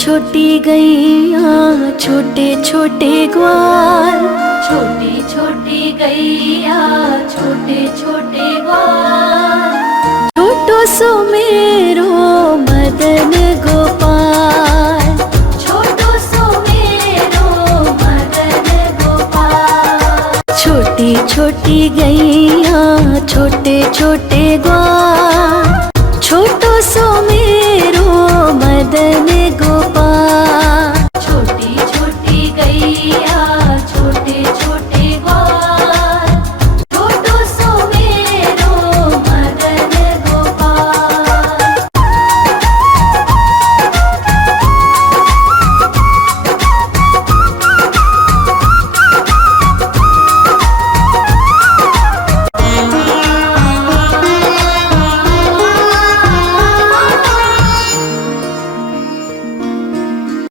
छोटी गैया छोटे छोटे ग्वाल, छोटी छोटी गैया छोटे छोटे ग्वाल, छोटो सो मेरो मदन गोपाल, छोटो सो मेरो मदन गोपाल। छोटी छोटी गैया छोटे छोटे ग्वाल, छोटो सो मेरो मदन गोपाल। छोटी छोटी गैया छोटे छोटे ग्वाल, छोटो सो मेरो मदन गोपाल।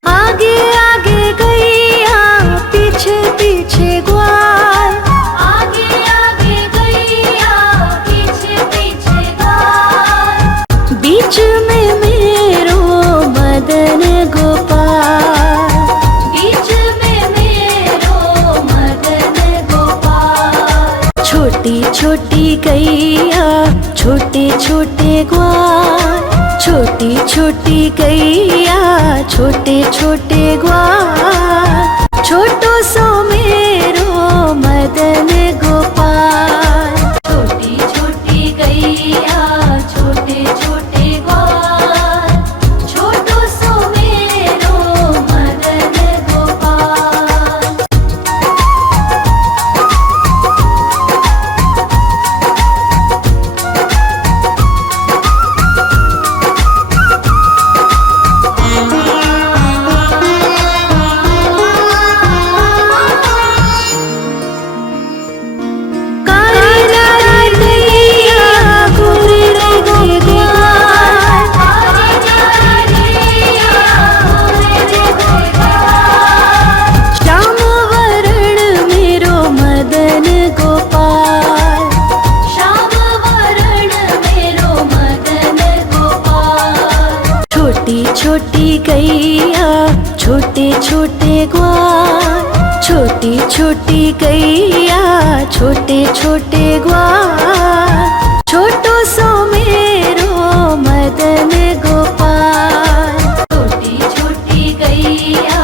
आगे आगे गैया पीछे पीछे ग्वाल, आगे आगे गैया पीछे पीछे ग्वाल, बीच में मेरो मदन गोपाल, बीच में मेरो मदन गोपाल। छोटी छोटी गैया छोटे छोटे ग्वाल, छोटी छोटी गैया छोटे छोटे ग्वाल, छोटो सो मेरो मदन गोपाल। छोटी छोटी गैया छोटे छोटे ग्वाल, छोटो सो मेरो मदन गोपाल। छोटी गैया छोटे छोटे ग्वाल, छोटी छोटी गैया छोटे छोटे ग्वाल, छोटो सो मेरो मदन गोपाल। छोटी छोटी गैया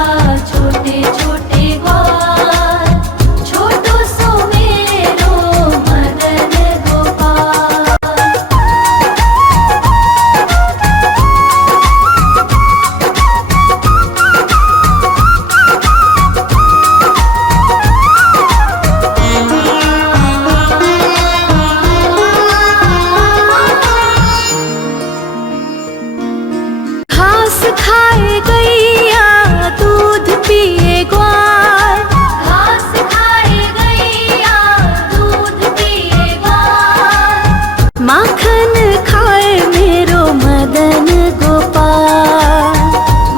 छोटे छोटे ग्वाल, छोटो सो मेरो मदन गोपाल। घास खाए गैया दूध पिए ग्वाल, घास खाए गैया दूध पिए ग्वाल, माखन खाए मेरो मदन गोपाल,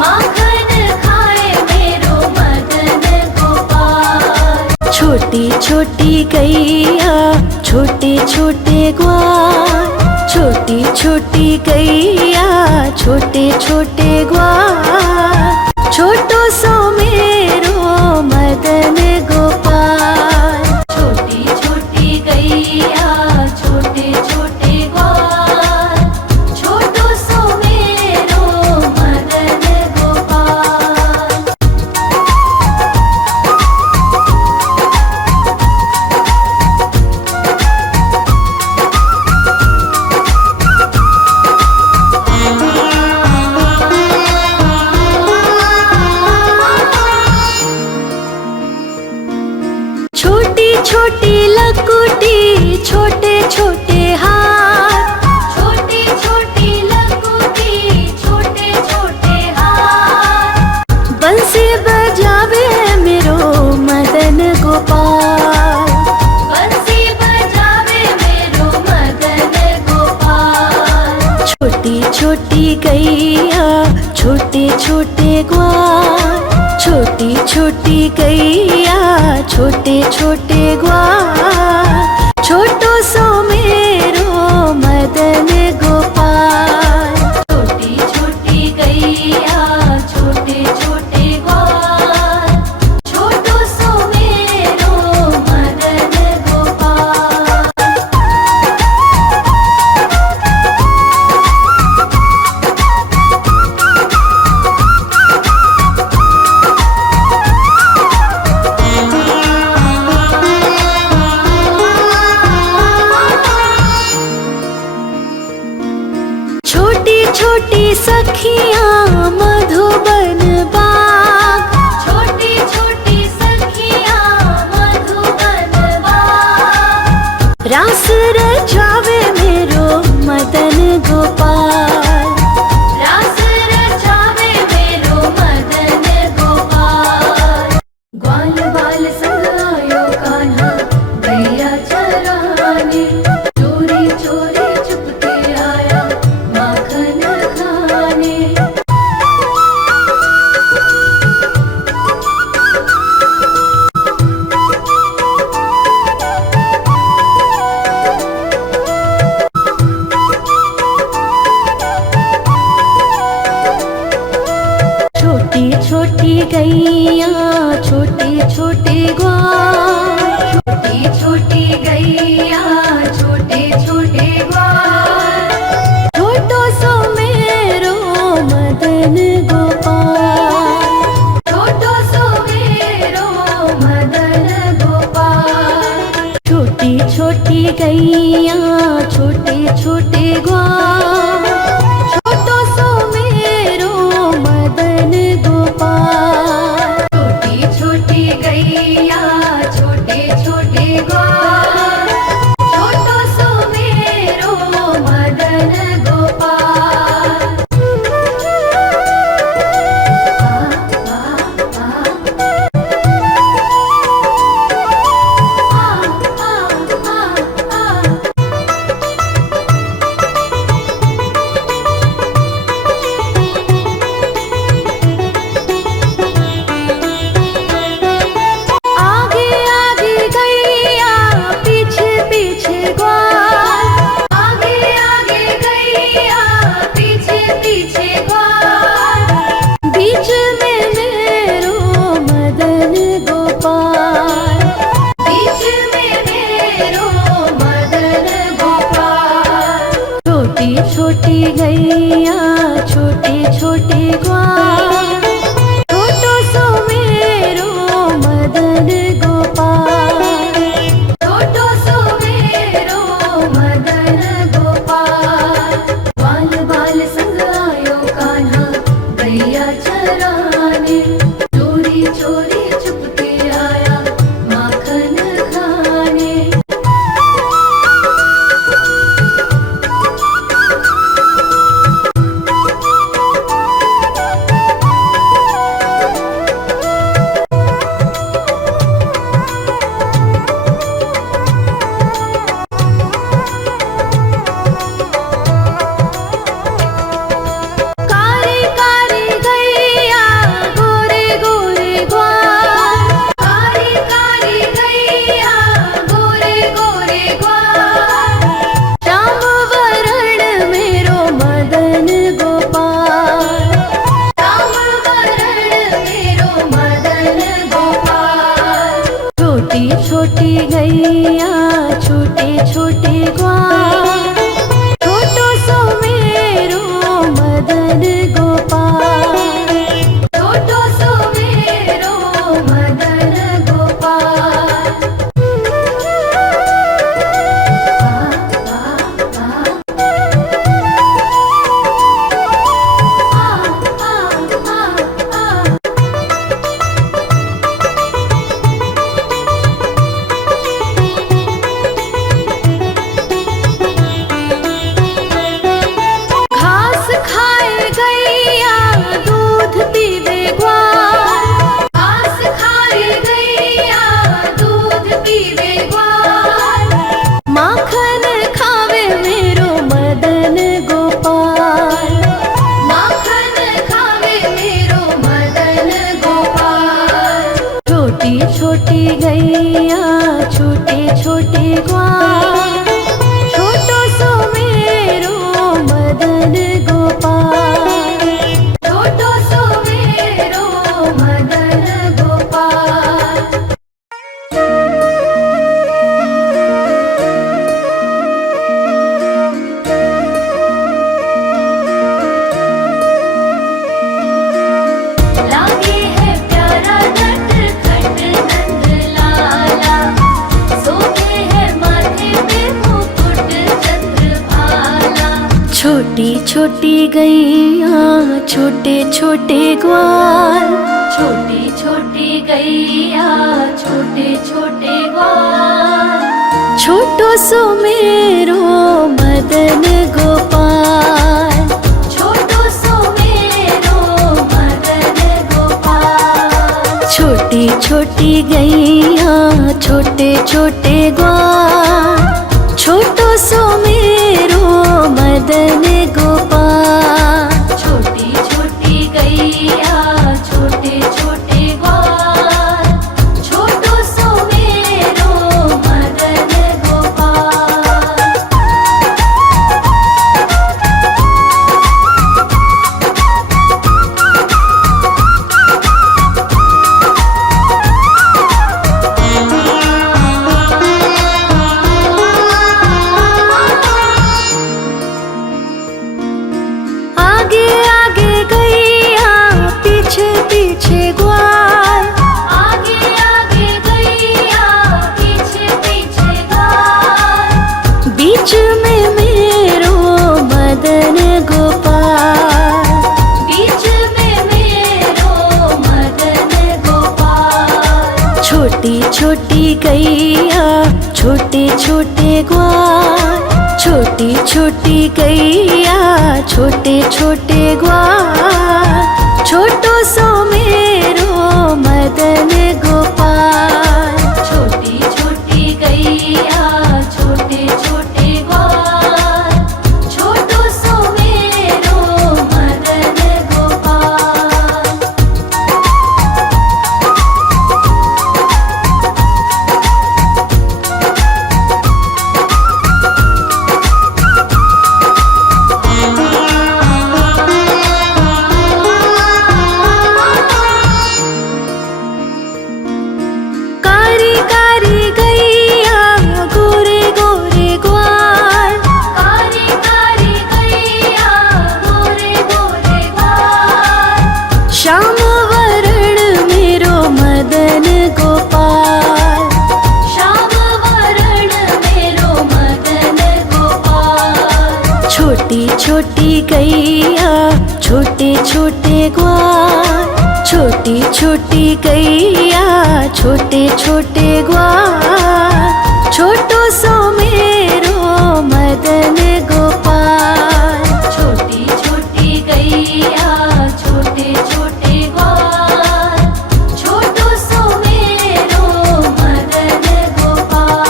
माखन खाए मेरो मदन गोपाल। छोटी छोटी गैया छोटे छोटे ग्वाल, छोटी छोटी गैया छोटे छोटे ग्वाल, छोटो सो मेरो मदन गोपाल। छोटी छोटी गैया छोटे छोटे ग्वाल, छोटो सो मेरो मदन गोपाल। छोटी छोटी लकुटी छोटे छोटे हाथ, छोटी छोटी लकुटी छोटे छोटे हाथ, बंसी बजावे मेरो मदन गोपाल, बंसी बजावे मेरो मदन गोपाल। छोटी छोटी गैया छोटे छोटे ग्वाल, छोटी छोटी गैया छोटे छोटे ग्वाल, छोटो सो मेरो मदन गोपाल। छोटी छोटी गैया छोटे छोटी छोटी गैया छोटे छोटे ग्वाल, छोटो सो मेरो मदन गोपाल। छोटी छोटी गैया छोटे छोटे ग्वाल, छोटो सो मेरो मदन गोपाल। छोटी गैया छोटे छोटे ग्वाल, छोटो सो मेरो मदन गोपाल। छोटो सो मेरो मदन गोपाल। बाल बाल संग आयो कान्हा गैया चराने, चोरी चोरी चुपके आया माखन खाने। छोटी गैया छोटे छोटे ग्वाल, छोटो सो मेरो मदन गोपाल। छोटो सो मेरो मदन गोपाल। छोटी गैया छोटे छोटे ग्वाल, छोटो सो मेरो मदन गोपाल। छोटो सो मेरो मदन गोपाल। लागे है प्यारा नटखट नंद लाला, सोहे है माथे पे मुकुट चंद्रभाला। छोटी छोटी गैया छोटे छोटे ग्वाल, छोटी छोटी गैया छोटे छोटे ग्वाल, छोटो सो मेरो मदन गोपाल। छोटो सो मेरो मदन गोपाल। छोटी छोटी गैया छोटे छोटे ग्वाल, छोटो सो मेरो मदन गोपाल। छोटी छोटी गैया छोटे छोटे ग्वाल, छोटो सो मेरो मदन गोपाल। गैया छोटे छोटे ग्वाल, छोटी छोटी गैया छोटे छोटे ग्वाल, छोटो सो मेरो मदन गोपाल। छोटी छोटी गैया छोटे छोटे ग्वाल, छोटो सो मेरो मदन गोपाल। कारी कारी गैया गोरे गोरे ग्वाल, कारी कारी गैया गोरे गोरे ग्वाल, श्याम वरण मेरो मदन गोपाल। श्याम वरण मेरो मदन गोपाल। छोटी छोटी गैया छोटे छोटे ग्वाल, छोटी छोटी गैया छोटे छोटे ग्वाल, छोटो सो मेरो मदन गोपाल। छोटी छोटी गैया छोटे छोटे ग्वाल, छोटो सो मेरो मदन गोपाल।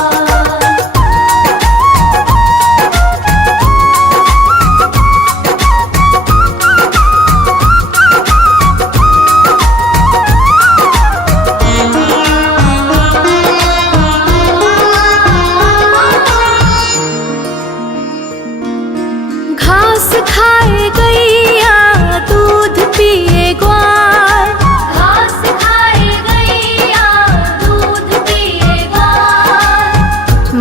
घास खाए गैया दूध पिए ग्वाल, घास खाए गैया दूध पिए ग्वाल,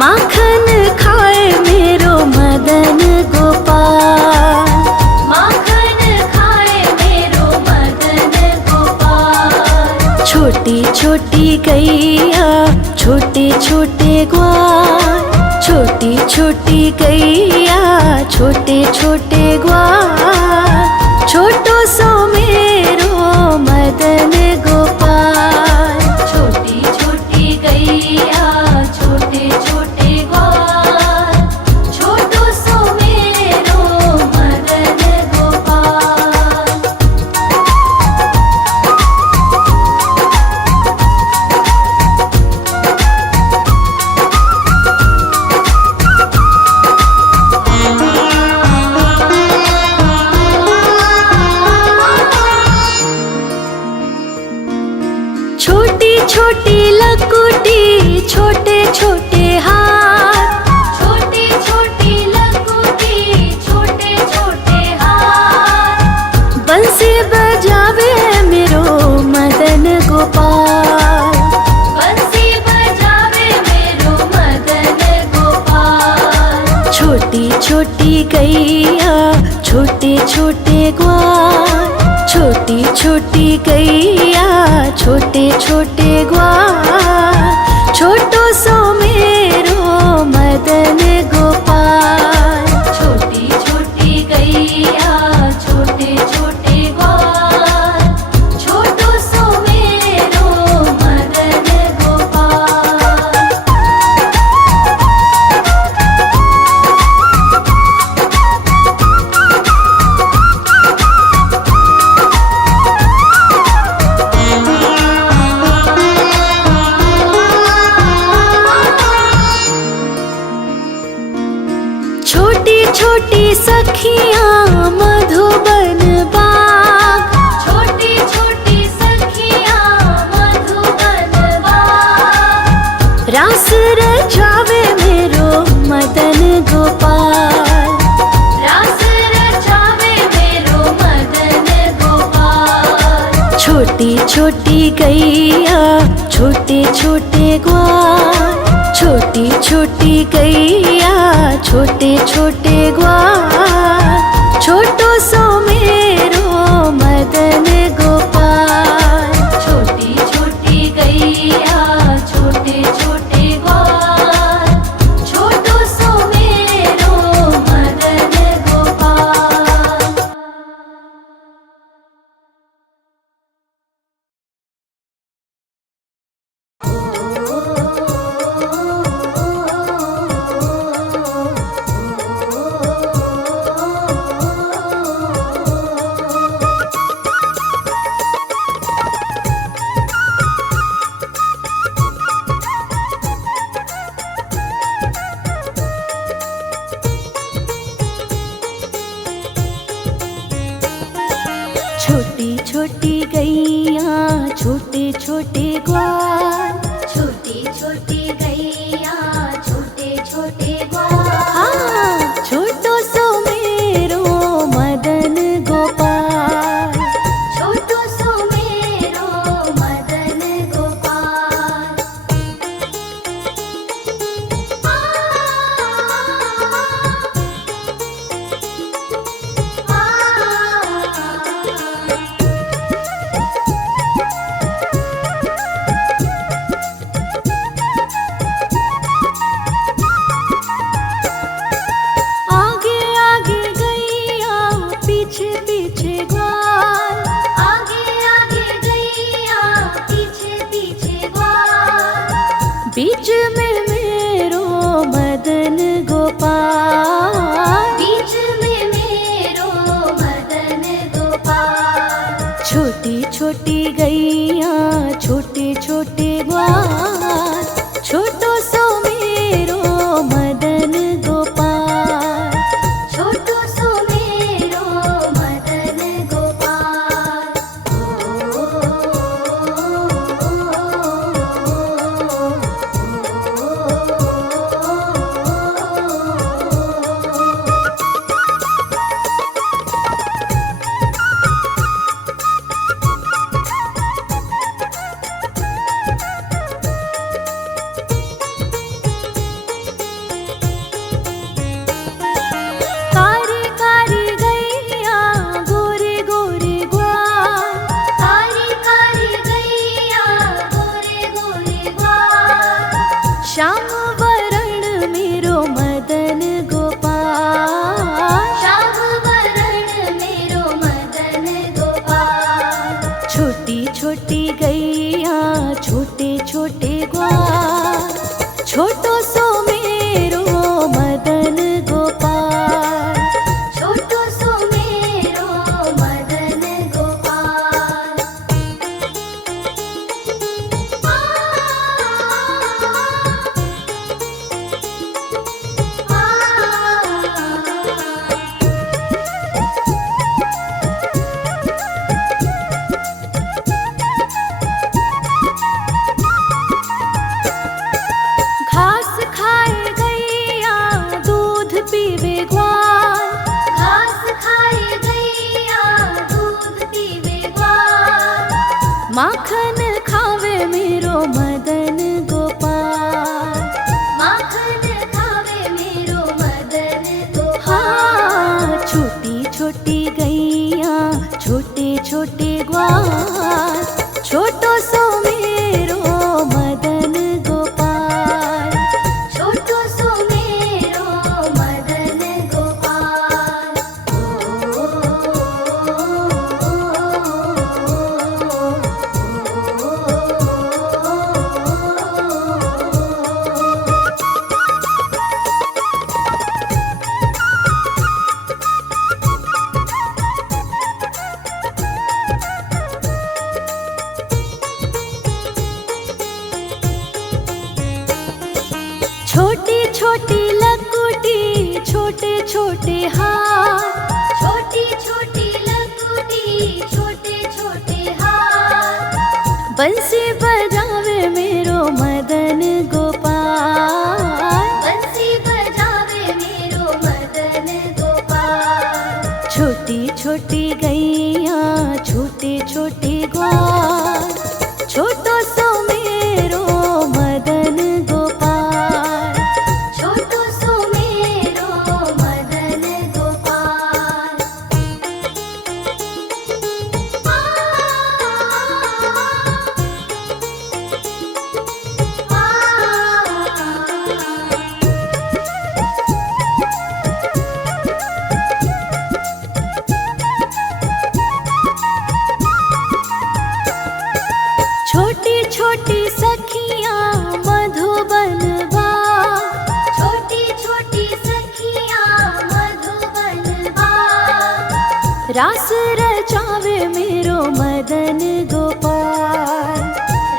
माखन खाए मेरो मदन गोपाल। माखन खाए मेरो मदन गोपाल। छोटी छोटी गैया छोटे छोटे ग्वाल, छोटी छोटी गैया छोटे छोटे ग्वाल, छोटो सो मेरो मदन गोपाल। छोटी छोटी गैया छोटे छोटे ग्वाल, छोटो सो मेरो मदन गोपाल। छोटी छोटी लकुटी छोटे छोटे हाथ, छोटी छोटी लकुटी छोटे छोटे हाथ, बंसी बजावे मेरो मदन गोपाल। बंसी बजावे मेरो मदन गोपाल। छोटी छोटी गैया छोटे छोटे ग्वाल, छोटी छोटी गैया छोटे छोटे ग्वाल, छोटो सो मेरो मदन गोपाल। छोटी छोटी गैया छोटे छोटे ग्वाल, छोटो सो मेरो मदन गोपाल। छोटी छोटी सखियाँ मधुबन बाग, छोटी छोटी सखियाँ मधुबन बाग, रास रचावे मेरो मदन गोपाल। रास रचावे मेरो मदन गोपाल। छोटी छोटी गैया छोटे छोटे ग्वाल, छोटी छोटी गैया छोटे छोटे ग्वाल, छोटो सो मेरो मदन गोपाल। छोटी छोटी गैया छोटे छोटे ग्वाल, छोटो सो मेरो मदन गोपाल। ओ छोटी छोटी गैया छोटे छोटे ग्वाल, छोटी छोटी गैया छोटे छोटे ग्वाल, छोटो सो मेरो मदन गोपाल, छोटो सो मेरो मदन गोपाल। आगे आगे गैया पीछे पीछे ग्वाल, आगे आगे गैया पीछे पीछे ग्वाल, बीच में मेरो मदन गोपाल, बीच में मेरो मदन गोपाल। छोटी छोटी गैया छोटे छोटे ग्वाल, छोटो सो मेरो मदन गोपाल, छोटो सो मेरो मदन गोपाल। कारी कारी गैया गोरे गोरे ग्वाल, कारी कारी गैया गोरे गोरे ग्वाल, श्याम वरण मेरो मदन गोपाल, श्याम वरण मेरो मदन गोपाल। छोटी छोटी गैया छोटे छोटे ग्वाल, छोटो सो मेरो मदन गोपाल, छोटो सो मेरो मदन गोपाल। घास खाए गैया दूध पीवे ग्वाल, घास खाए गैया दूध पीवे ग्वाल, माखन खावे मेरो मदन गोपाल, माखन खावे मेरो मदन गोपाल। छोटी छोटी गैया छोटे छोटे ग्वाल, छोटो सो मेरो मदन गोपाल, छोटो सो मेरो मदन गोपाल। छोटी छोटी लकुटी छोटे छोटे हाथ, छोटी छोटी लकुटी छोटे छोटे हाथ, बंसी बजावे मेरो मदन गोपाल, बंसी बजावे मेरो मदन गोपाल। छोटी छोटी गैया छोटे छोटे ग्वाल, छोटो सो मेरो मदन गोपाल, छोटो सो मेरो मदन गोपाल। छोटी छोटी सखियाँ मधुबन बाग, छोटी छोटी सखियाँ मधुबन बाग, रास रचावे मेरो मदन गोपाल,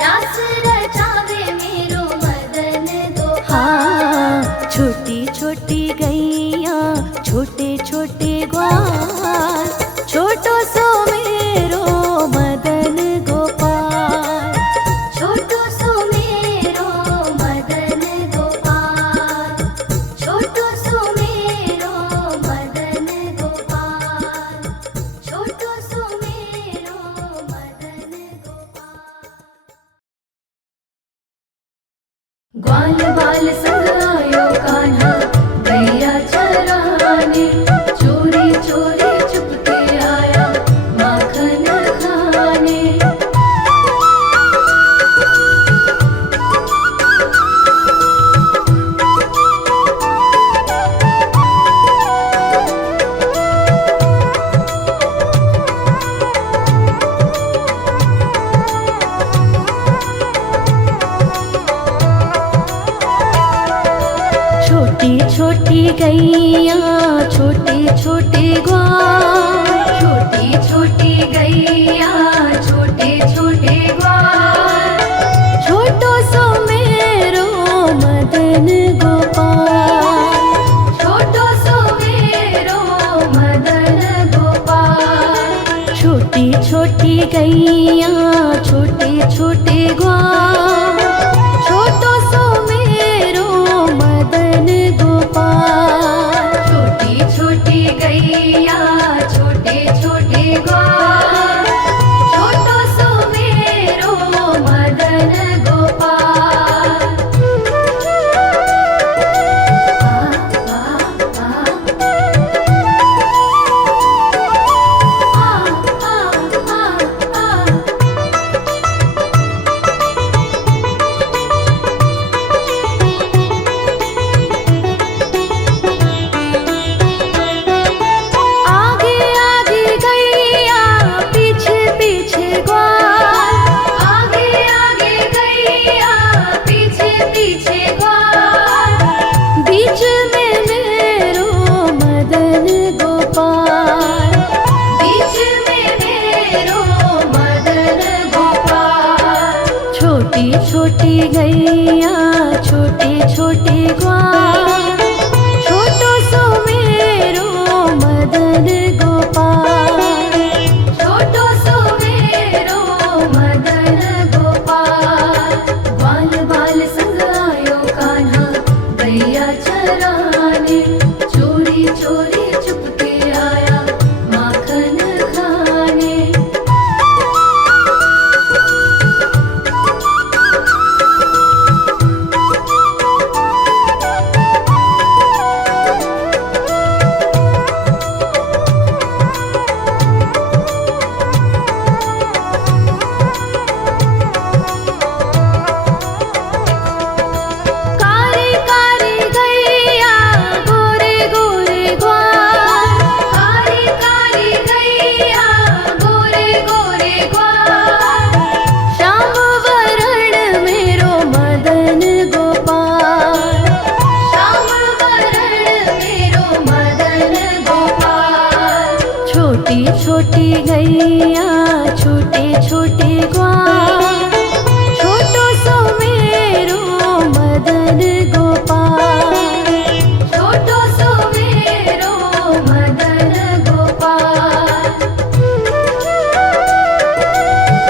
रास रचावे मेरो मदन गोपाल। छोटी छोटी गैया छोटे छोटे ग्वाल, छोटो सो मेरो छोटी छोटी गैया छोटे छोटे ग्वाल, छोटी छोटी गैया छोटे छोटे ग्वाल, छोटो सो मेरो मदन गोपाल, छोटो सो मेरो मदन गोपाल। छोटी छोटी गैया छोटे छोटे ग्वाल, छोटो सो मेरो मदन गोपाल। छोटी छोटी गैया छोटे छोटे ग्वाल, छोटो सो मेरो मदन गोपाल। आ आ आ आ आ आगे आगे गैया पीछे पीछे ग्वाल, आगे आगे गैया पीछे पीछे ग्वाल, बीच में मेरो मदन गोपाल। बीच में मेरो मदन गोपाल। छोटी छोटी गैया छोटे छोटे ग्वाल, छोटो सो मेरो मदन गोपाल। छोटो सो मेरो मदन गोपाल। बाल बाल संग आयो कान्हा गैया चराने, चोरी चोरी चुपके आया माखन खाने। कारी कारी गैया गोरे गोरे ग्वाल, कारी कारी गैया गोरे गोरे ग्वाल, श्याम वरण मेरो मदन गोपाल। श्याम वरण मेरो मदन गोपाल। छोटी छोटी गैया छोटे छोटे ग्वाल, छोटो सो मेरो मदन गोपाल। छोटो सो मेरो मदन गोपाल।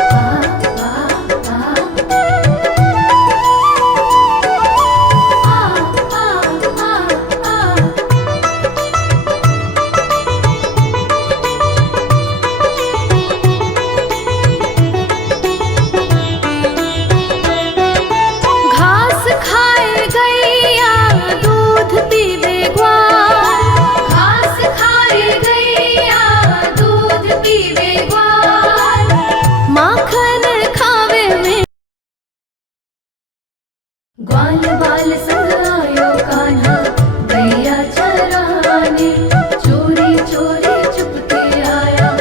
आ आ आ आ आ घास खाए गैया दूध पीवे ग्वाल, घास खाए गैया दूध पीवे ग्वाल, माखन खावे में ग्वाल बाल संग आयो कान्हा गैया चराने, चोरी चोरी चुपके आया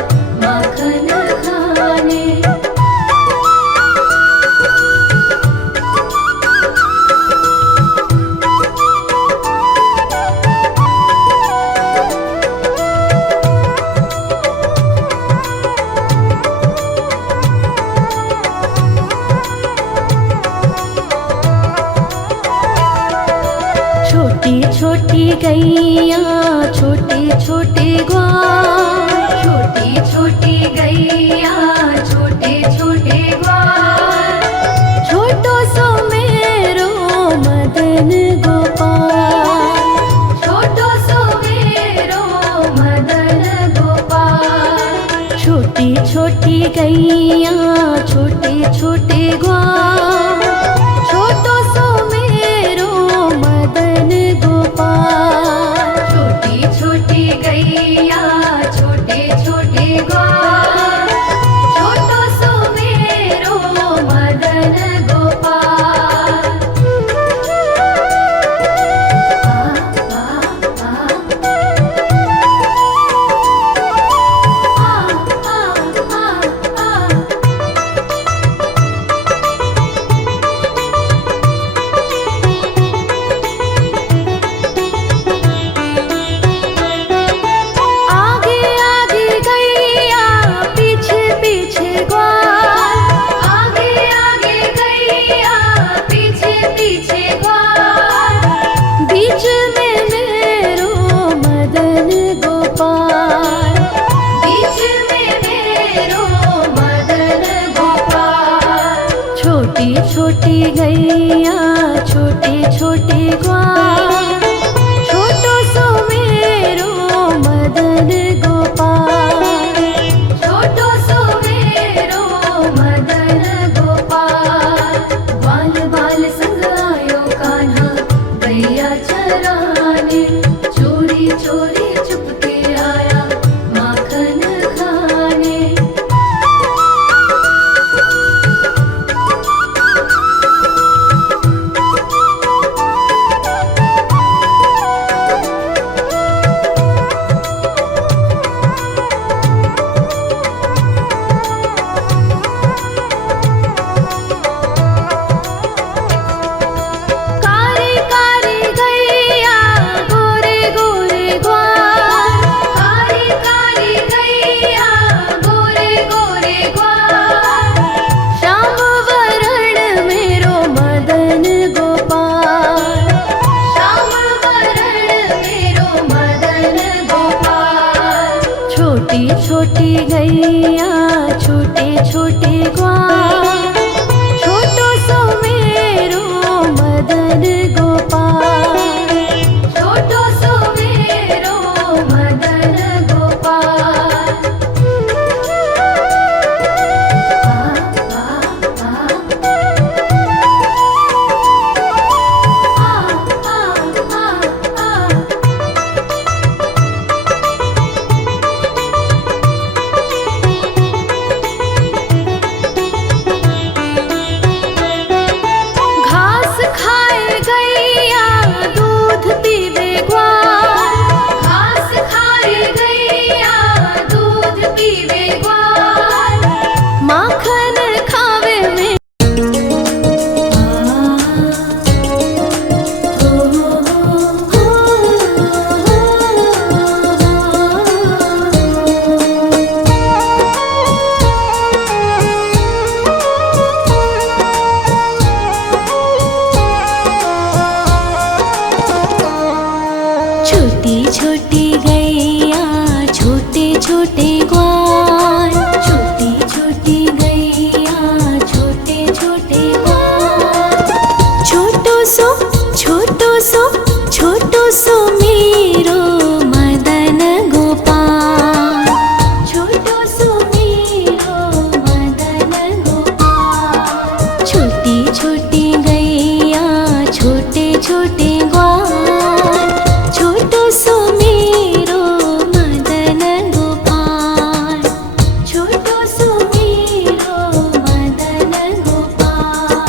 माखन खाने। छोटी छोटी गैया छोटे छोटे ग्वाल, छोटी छोटी गैया छोटे छोटे ग्वाल, छोटो सो मेरो मदन गोपाल। छोटो सो मेरो मदन गोपाल। छोटी छोटी गैया छोटे छोटे ग्वाल, छोटो सो मेरो मदन गोपाल। छोटी छोटी गैया छोटे छोटे ग्वाल, छोटी गैया छोटे छोटे ग्वाल, छोटो सो मेरो मदन गोपाल। छोटो सो मेरो मदन गोपाल। ग्वाल बाल संग आयो कान्हा गैया चराने, चोरी चोरी चुपके आया माखन खाने। कारी कारी गैया गोरे गोरे ग्वाल, कारी कारी गैया गोरे गोरे ग्वाल। श्याम वरण मेरो मदन गोपाल। श्याम वरण मेरो मदन गोपाल। छोटी छोटी गैया छोटे छोटे ग्वाल, छोटो सो मेरो मदन गोपाल। छोटो सो मेरो मदन गोपाल। घास खाए गैया दूध पीवे ग्वाल, घास खाए गैया दूध पीवे ग्वाल। माखन खावे में छोटी छोटी गैया छोटे छोटे ग्वाल, छोटी छोटी गैया छोटे छोटे ग्वाल। छोटो सो छोटो सो मेरो मदन गोपाल। छोटो सो मेरो मदन गोपाल। छोटी छोटी गैया छोटे छोटे ग्वाल, छोटो सो मेरो मदन गोपाल। छोटो सो मेरो मदन गोपाल।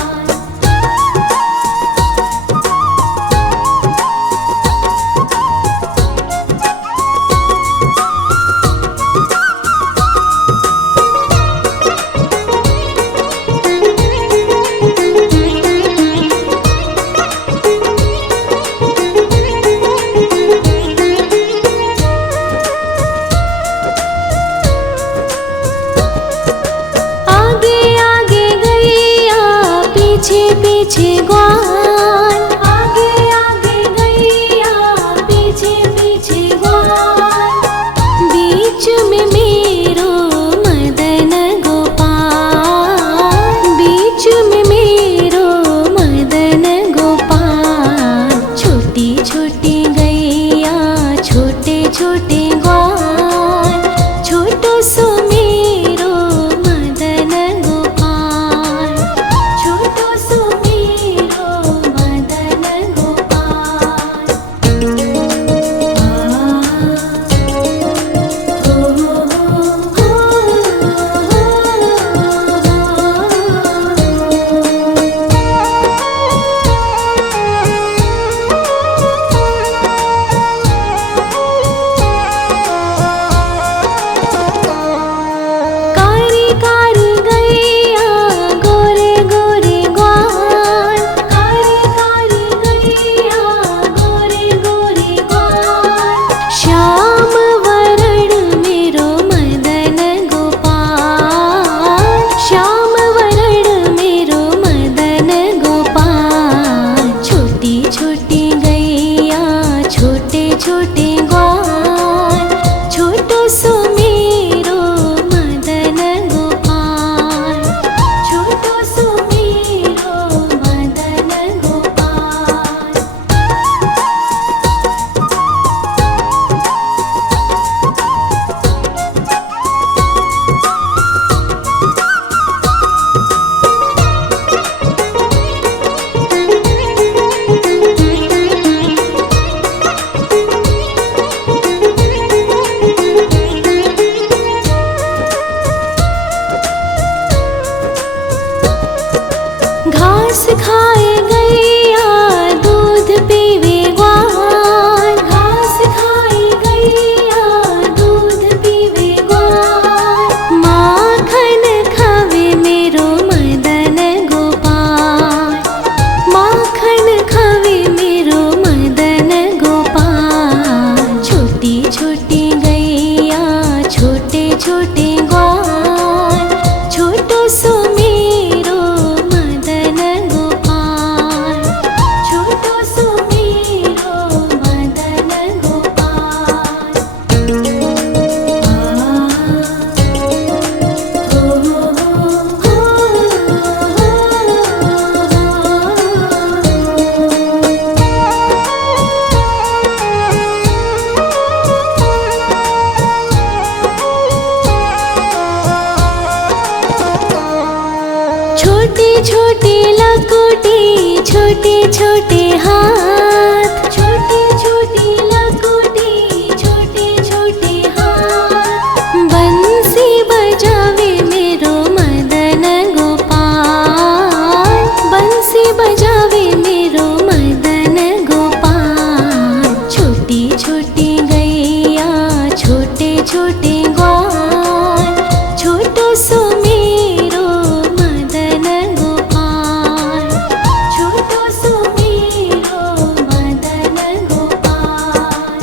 छोटे छोटे हाथ, छोटे छोटे लकोटी, छोटे छोटे हाथ। बंसी बजावे मेरो मदन गोपाल, बंसी बजावे मेरो मदन गोपाल। छोटी छोटी गैया, छोटे छोटे ग्वाल, छोटो सो मेरो मदन गोपाल, छोटो सो मेरो मदन गोपाल।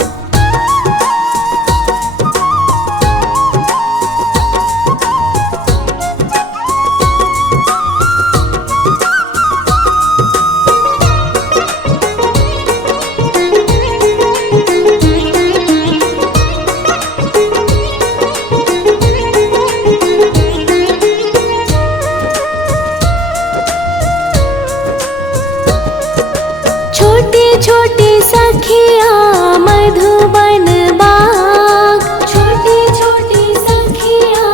छोटे छोटे सखिया मधुबन बाग, छोटे छोटे सखिया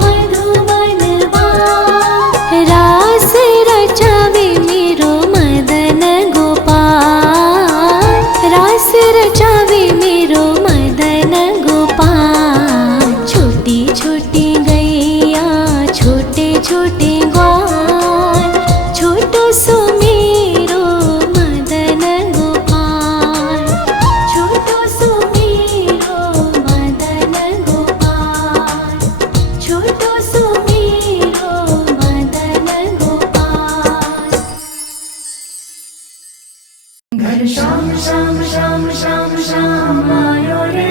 मधुबन बाग। रास रचावे मेरो मदन गोपाल, रास रचावे मेरो मदन गोपाल। छोटी छोटी गैया, छोटे छोटे ग्वाल, छोटो सो मेरो मदन गोपाल, छोटो सो मेरो मदन गोपाल, छोटो सो मेरो मदन गोपाल। घनश्याम श्याम श्याम श्याम श्याम आयो रे,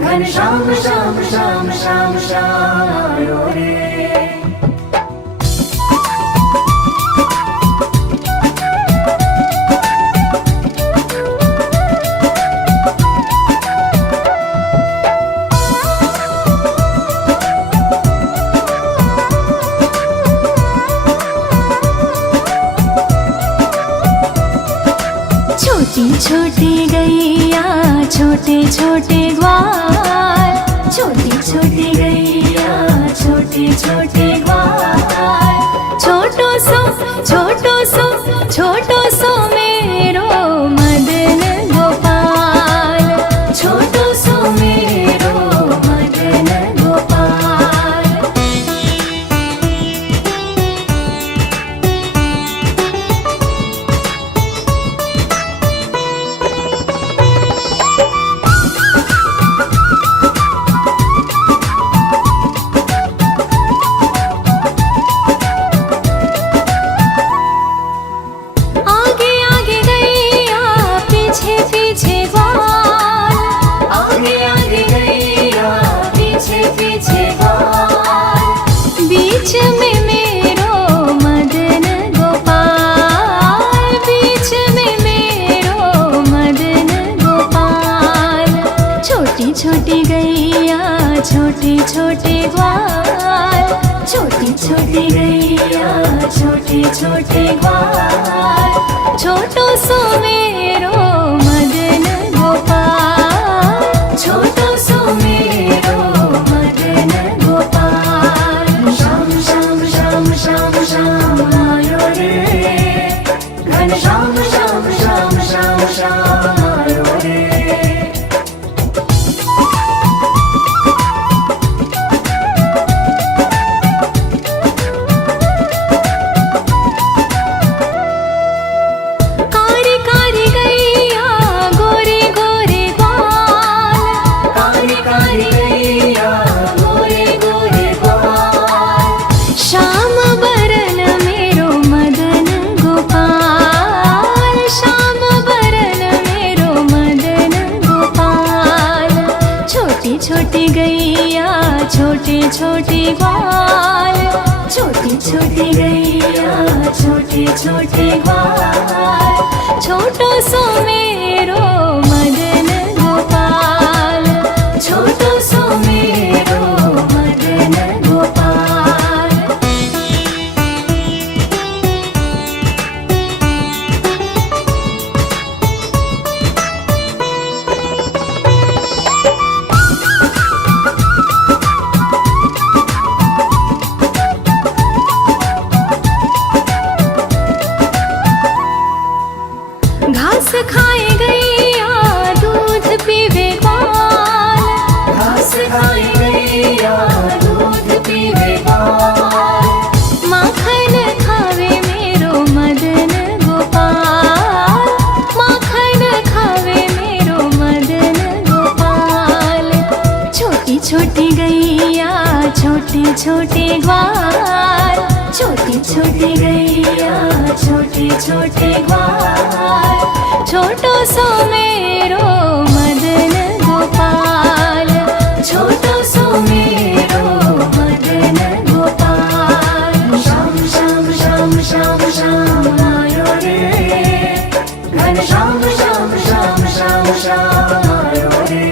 घनश्याम श्याम श्याम श्याम श्याम आयो रे। छोटी छोटी गैया, छोटे छोटे ग्वाल, छोटी छोटी गैया, छोटे छोटे ग्वाल। छोटो सो छोटो सो मेरो मदन गोपाल, छोटो सो मेरो मदन गोपाल। आगे आगे गैया, पीछे पीछे ग्वाल, आगे आगे गैया, पीछे पीछे ग्वाल। बीच में मेरो मदन गोपाल, बीच में मेरो मदन गोपाल। छोटी छोटी गैया, छोटे छोटे ग्वाल, छोटी छोटी गैया, छोटे छोटे ग्वाल। छोटो सो मेरो मदन गोपाल, छोटो सो मेरो मदन गोपाल। श्याम श्याम श्याम श्याम श्याम आयो रे, घनश्याम श्याम श्याम श्याम श्याम आयो रे। कारी कारी गैया, गोरे गोरे ग्वाल, कारी कारी गैया, गोरे गोरे ग्वाल। श्याम बरन मेरो मदन गोपाल, श्याम बरन मेरो मदन गोपाल। छोटी छोटी गैया, छोटे छोटे ग्वाल, छोटी छोटी गैया, छोटे छोटे ग्वाल। छोटो सो मेरो मदन गोपाल, छोटो सो मेरो मदन गोपाल। छोटे छोटे ग्वाल, छोटी छोटी गैया छोटे छोटे ग्वाल, छोटो सो मेरो मदन गोपाल, छोटो सो मेरो मदन गोपाल। श्याम श्याम श्याम श्याम श्याम आयो रे, घनश्याम श्याम श्याम श्याम श्याम आयो रे।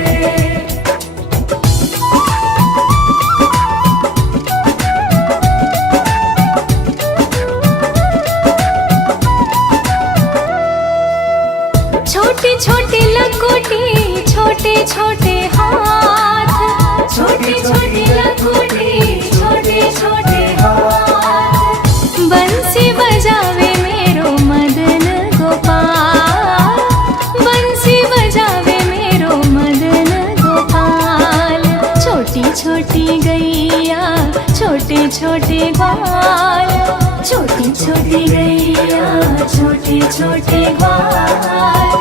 छोटी छोटी लंगोटी छोटे छोटे हाथ, छोटी छोटी लंगोटी छोटे छोटे हाथ, बंसी बजावे मेरो मदन गोपाल, बंसी बजावे मेरो मदन गोपाल। छोटी छोटी गैया छोटे छोटे ग्वाल, छोटी छोटी गैया छोटे छोटे ग्वाल,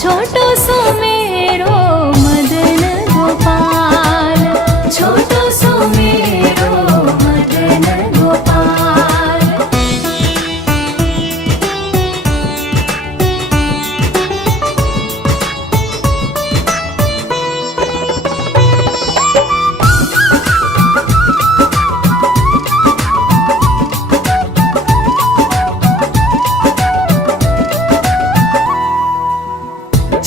छोटो सो मेरो मदन गोपाल, छोटो सो मेरो मदन गोपाल।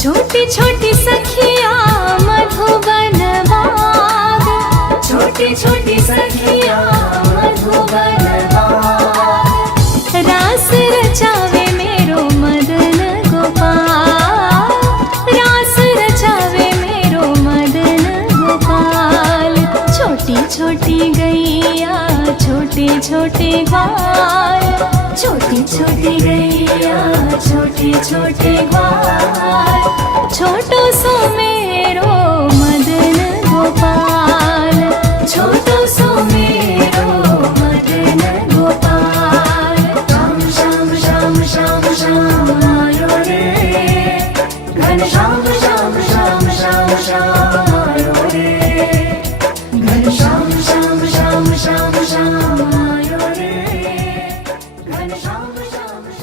छोटी छोटी सखिया मधुबन बाग, छोटी छोटी सखिया मधुबन बाग, रास रचावे मेरो मदन गोपाल, रास रचावे मेरो मदन गोपाल। छोटी छोटी गैया छोटे छोटे ग्वाल, छोटी छोटी गैया छोटे छोटे ग्वाल,